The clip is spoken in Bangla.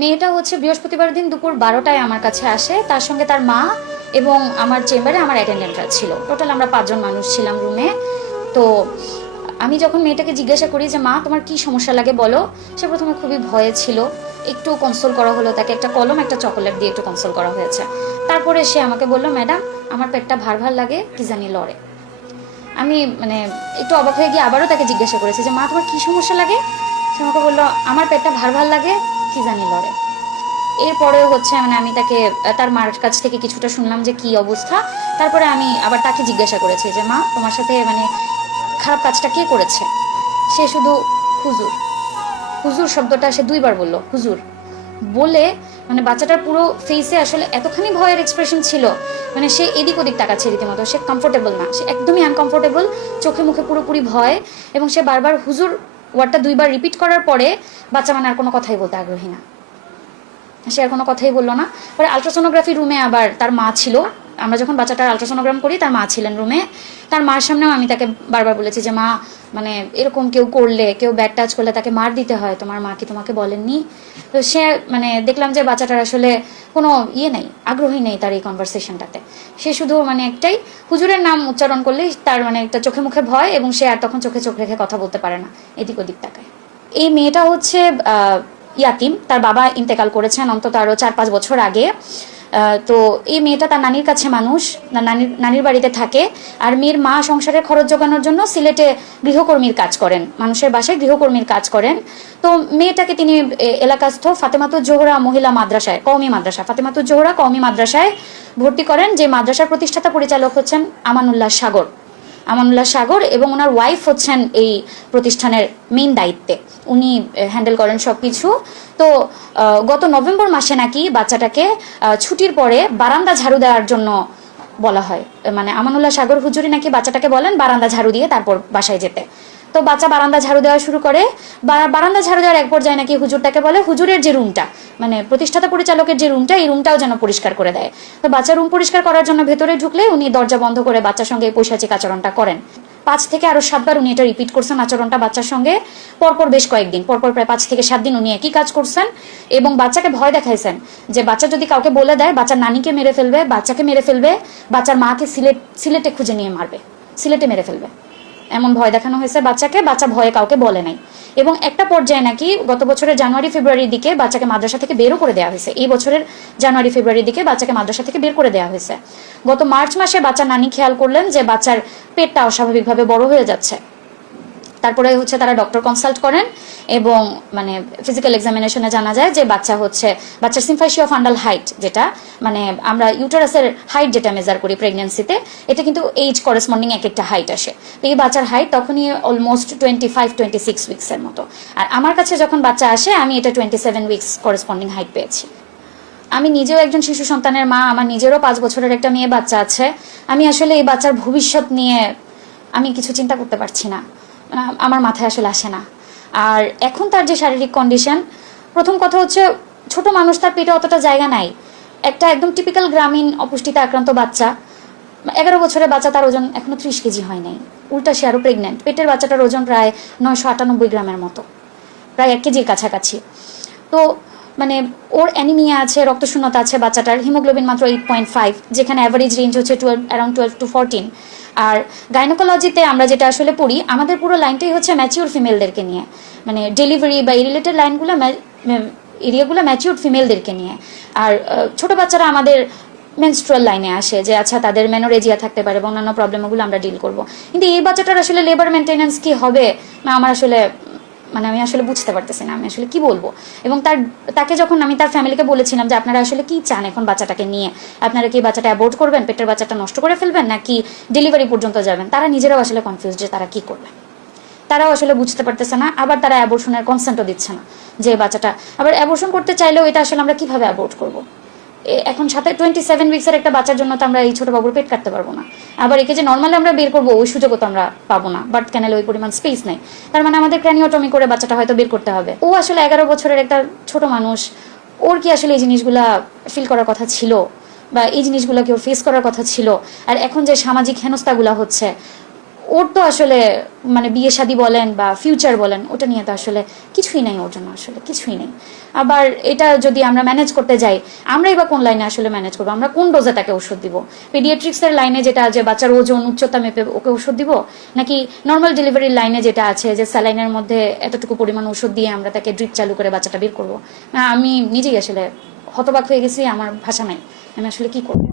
মেয়েটা হচ্ছে বৃহস্পতিবার দিন দুপুর 12টায় আমার কাছে আসে, তার সঙ্গে তার মা এবং আমার চেম্বারে আমার অ্যাটেন্ডেন্টরা ছিল। টোটাল আমরা 5জন মানুষ ছিলাম রুমে। তো আমি যখন মেয়েটাকে জিজ্ঞাসা করি যে মা তোমার কি সমস্যা লাগে বলো, সে প্রথমে খুবই ভয়ে ছিল। একটু কনসোল করা হলো তাকে, একটা কলম একটা চকোলেট দিয়ে একটু কনসোল করা হয়েছে। তারপরে সে আমাকে বলল ম্যাডাম আমার পেটটা ভার ভার লাগে, কি জানি লড়ে। আমি একটু অবাক হয়ে গিয়ে আবারও তাকে জিজ্ঞাসা করেছি যে মা তোমার কি সমস্যা লাগে। সে আমাকে বললো আমার পেটটা ভার ভার লাগে, কি জানি লড়ে। এরপরেও হচ্ছে আমি তাকে তার মার কাছ থেকে কিছুটা শুনলাম যে কি অবস্থা। তারপরে আমি আবার তাকে জিজ্ঞাসা করেছি যে মা তোমার সাথে খারাপ কাজটা কে করেছে। সে শুধু হুজুর, হুজুর শব্দটা সে 2বার বলল, হুজুর বলে বাচ্চাটার পুরো ফেসে আসলে এতখানি ভয়ের এক্সপ্রেশন ছিল, সে এদিক ওদিক তাকাচ্ছে রীতিমতো। সে কমফোর্টেবল না, সে একদমই আনকমফোর্টেবল, চোখে মুখে পুরোপুরি ভয়। এবং সে বারবার হুজুর ওয়ার্ডটা 2বার রিপিট করার পরে বাচ্চা আর কোনো কথাই বলতে আগ্রহী না, সে আর কোনো কথাই বললো না। পরে আলট্রাসোনোগ্রাফি রুমে আবার তার মা ছিল। আমরা যখন বাচ্চাটার আলট্রাসোনোগ্রাম করি তার মা ছিলেন রুমে। তার মার সামনেও আমি তাকে বারবার বলেছি যে মা এরকম কেউ করলে, কেউ ব্যাড টাচ করলে তাকে মার দিতে হয়, তোমার মা কি তোমাকে বলেননি? তো সে দেখলাম যে বাচ্চাটার আসলে কোনো নেই, আগ্রহী নেই তার এই কনভারসেশনটাতে। সে শুধু একটাই হুজুরের নাম উচ্চারণ করলেই তার একটা চোখে মুখে ভয়, এবং সে আর তখন চোখে চোখ রেখে কথা বলতে পারে না, এদিক ওদিক তাকায়। এই মেয়েটা হচ্ছে ইয়াতিম, তার বাবা ইন্তেকাল করেছেন অন্তত আরও 4-5 বছর আগে। তো এই মেয়েটা তার নানির কাছে মানুষ, নানির বাড়িতে থাকে। আর মেয়ের মা সংসারের খরচ জোগানোর জন্য সিলেটে গৃহকর্মীর কাজ করেন, মানুষের বাসায় গৃহকর্মীর কাজ করেন। তো মেয়েটাকে তিনি এলাকাস্থ ফাতেমাতুজ জোহরা মহিলা মাদ্রাসায়, কওমি মাদ্রাসা ফাতেমাতুজ জোহরা কওমি মাদ্রাসায় ভর্তি করেন, যে মাদ্রাসার প্রতিষ্ঠাতা পরিচালক হচ্ছেন আমানুল্লাহ সাগর, এবং ওনার ওয়াইফ হচ্ছেন এই প্রতিষ্ঠানের মেইন দায়িত্বে, উনি হ্যান্ডেল করেন সব কিছু। তো গত নভেম্বর মাসে নাকি বাচ্চাটাকে ছুটির পরে বারান্দা ঝাড়ু দেওয়ার জন্য বলা হয়। আমানুল্লাহ সাগর হুজুরি নাকি বাচ্চাটাকে বলেন বারান্দা ঝাড়ু দিয়ে তারপর বাসায় যেতে। তো বাচ্চা বারান্দা ঝাড়ু দেওয়া শুরু করে। বারান্দা ঝাড়ু দেওয়ার এক পর্যায়ে নাকি হুজুরটাকে বলে হুজুরের যে রুমটা, প্রতিষ্ঠাতা পরিচালকের যে রুমটা, এই রুমটাও যেন পরিষ্কার করে দেয়। তো বাচ্চা রুম পরিষ্কার করার জন্য ভেতরে ঢুকলে উনি দরজা বন্ধ করে বাচ্চার সঙ্গে পৈশাচিক আচরণটা করেন। 5 থেকে আরো 7বার উনি এটা রিপিট করছেন আচরণটা বাচ্চার সঙ্গে, পরপর বেশ কয়েকদিন, পরপর প্রায় 5 থেকে 7 দিন উনি একই কাজ করছেন। এবং বাচ্চাকে ভয় দেখাইছেন যে বাচ্চা যদি কাউকে বলে দেয় বাচ্চার নানিকে মেরে ফেলবে, বাচ্চাকে মেরে ফেলবে, বাচ্চার মাকে সিলেটে খুঁজে নিয়ে মারবে, সিলেটে মেরে ফেলবে, এমন ভয় দেখানো হয়েছে বাচ্চাকে। বাচ্চা ভয়ে কাউকে বলে নাই। এবং একটা পর্যায়ে নাকি গত বছরের জানুয়ারি-ফেব্রুয়ারির দিকে বাচ্চাকে মাদ্রাসা থেকে বেরও করে দেওয়া হয়েছে। এই বছরের জানুয়ারি-ফেব্রুয়ারির দিকে বাচ্চাকে মাদ্রাসা থেকে বের করে দেওয়া হয়েছে। গত মার্চ মাসে বাচ্চার নানি খেয়াল করলেন যে বাচ্চার পেটটা অস্বাভাবিকভাবে বড় হয়ে যাচ্ছে। তারপরে হচ্ছে তারা ডক্টর কনসাল্ট করেন, এবং ফিজিক্যাল এক্সামিনেশনে জানা যায় যে বাচ্চার সিম্ফাইসিয়া ফান্ডাল হাইট, যেটা আমরা ইউটারাসের হাইট যেটা মেজার করি প্রেগনেন্সিতে, এটা কিন্তু এইজ করেসপন্ডিং এক একটা হাইট আসে। তো এই বাচ্চার হাইট তখনই অলমোস্ট 25-26 উইক্সের মতো। আর আমার কাছে যখন বাচ্চা আসে আমি এটা 27 উইক্স করেসপন্ডিং হাইট পেয়েছি। আমি নিজেও একজন শিশু সন্তানের মা, আমার নিজেরও 5 বছরের একটা মেয়ে বাচ্চা আছে। আমি আসলে এই বাচ্চার ভবিষ্যৎ নিয়ে আমি কিছু চিন্তা করতে পারছি না, আমার মাথায় আসলে আসে না। আর এখন তার যে শারীরিক কন্ডিশন, প্রথম কথা হচ্ছে ছোট মানুষ, তার পেটে অতটা জায়গা নাই। একটা একদম টিপিক্যাল গ্রামীণ অপুষ্টিতে আক্রান্ত বাচ্চা, 11 বছরের বাচ্চা, তার ওজন এখনো 30 কেজি হয় নাই। উল্টা সে আরও প্রেগনেন্ট, পেটের বাচ্চাটার ওজন প্রায় 998 গ্রামের মতো, প্রায় 1 কেজির কাছাকাছি। তো ওর অ্যানিমিয়া আছে, রক্তশূন্যতা আছে বাচ্চাটার, হিমোগ্লোবিন মাত্র 8.5, যেখানে অ্যাভারেজ রেঞ্জ হচ্ছে অ্যারাউন্ড 12 to 14। আর গাইনোকোলজিতে আমরা যেটা আসলে পড়ি, আমাদের পুরো লাইনটাই হচ্ছে ম্যাচিউর ফিমেলদেরকে নিয়ে, ডেলিভারি বা এই রিলেটেড লাইনগুলো এরিয়াগুলো ম্যাচিউর ফিমেলদেরকে নিয়ে। আর ছোট বাচ্চারা আমাদের মেনস্ট্রুয়াল লাইনে আসে, যে আচ্ছা তাদের মেনোরেজিয়া থাকতে পারে এবং অন্যান্য প্রবলেমগুলো আমরা ডিল করব। কিন্তু এই বাচ্চাটার আসলে লেবার মেনটেন্যান্স কি হবে আমার আসলে আমি আসলে বুঝতে পারতেছি না, আমি আসলে কি বলবো। এবং তাকে যখন আমি তার ফ্যামিলিকে বলেছিলাম যে আপনারা আসলে কি চান এখন বাচ্চাটাকে নিয়ে, আপনারা কি বাচ্চাটা অ্যাবর্ট করবেন, পেটের বাচ্চাটা নষ্ট করে ফেলবেন, নাকি ডেলিভারি পর্যন্ত যাবেন, তারা নিজেরাও আসলে কনফিউজ যে তারা কি করবে। তারাও আসলে বুঝতে পারতেছে না। আবার তারা অ্যাবর্শনের কনসেন্টও দিচ্ছে না, যে বাচ্চাটা আবার অ্যাবর্শন করতে চাইলেও এটা আসলে আমরা কিভাবে অ্যাবর্ট করবো। এখন সাথে 27 উইক্সের একটা বাচ্চার জন্য তো আমরা এই ছোট বাবুর পেট কাটতে পারবো না। আবার একে যে নর্মালি আমরা বের করবো ওই সুযোগও তো আমরা পাবো না, বাট ক্যানেলে ওই পরিমাণ স্পেস নেই। তার আমাদের ক্র্যানিওটমি করে বাচ্চাটা হয়তো বের করতে হবে। ও আসলে 11 বছরের একটা ছোট মানুষ, ওর কি আসলে এই জিনিসগুলা ফিল করার কথা ছিল, বা এই জিনিসগুলোকে ওর ফেস করার কথা ছিল? আর এখন যে সামাজিক হেনস্থাগুলা হচ্ছে, ও ওর তো আসলে মানে বিয়ে শাদী বলেন বা ফিউচার বলেন, ওটা নিয়ে তো আসলে কিছুই নেই ওর জন্য, আসলে কিছুই নেই। আবার এটা যদি আমরা ম্যানেজ করতে যাই, আমরাই বা কোন লাইনে আসলে ম্যানেজ করবো? আমরা কোন ডোজে তাকে ওষুধ দিব? পেডিয়াট্রিক্সের লাইনে যেটা, যে বাচ্চার ওজন উচ্চতা মেপে ওকে ওষুধ দিব, নাকি নর্মাল ডেলিভারির লাইনে যেটা আছে যে স্যালাইনের মধ্যে এতটুকু পরিমাণ ওষুধ দিয়ে আমরা তাকে ড্রিপ চালু করে বাচ্চাটা বের করবো? আমি নিজেই আসলে হতবাক হয়ে গেছি, আমার ভাষা নাই, আমি আসলে কি করবো।